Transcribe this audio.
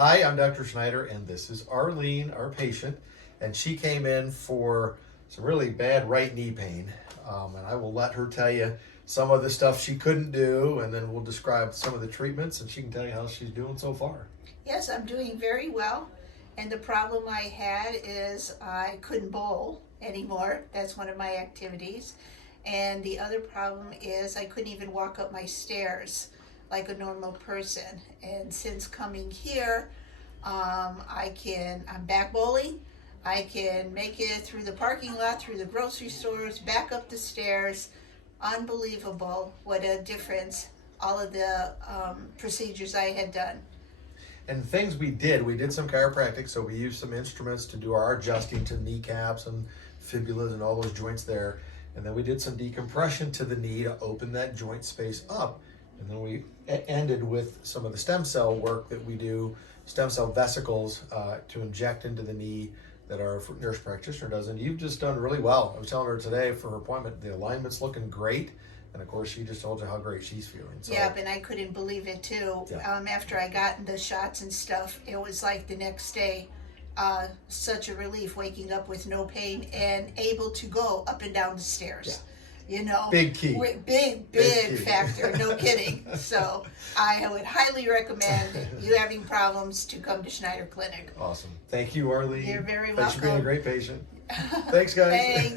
Hi, I'm Dr. Schneider, and this is Arlene, our patient, and she came in for some really bad right knee pain. And I will let her tell you some of the stuff she couldn't do, and then we'll describe some of the treatments, and she can tell you how she's doing so far. Yes, I'm doing very well. And the problem I had is I couldn't bowl anymore. That's one of my activities. And the other problem is I couldn't even walk up my stairs like a normal person. And since coming here, I'm back bowling. I can make it through the parking lot, through the grocery stores, back up the stairs. Unbelievable what a difference all of the procedures I had done. And things we did some chiropractic, so we used some instruments to do our adjusting to kneecaps and fibulas and all those joints there. And then we did some decompression to the knee to open that joint space up. And then we ended with some of the stem cell work that we do, stem cell vesicles to inject into the knee that our nurse practitioner does. And you've just done really well. I was telling her today for her appointment, the alignment's looking great. And of course, she just told you how great she's feeling. So, Yeah, and I couldn't believe it too. Yeah. After I got the shots and stuff, it was like the next day, such a relief waking up with no pain and able to go up and down the stairs. You know, Big key. Big key. factor, no kidding. So I would highly recommend you having problems to come to Schneider Clinic. Awesome. Thank you, Arlene. You're very Thanks for being a welcome. great patient. Thanks, guys. Thanks.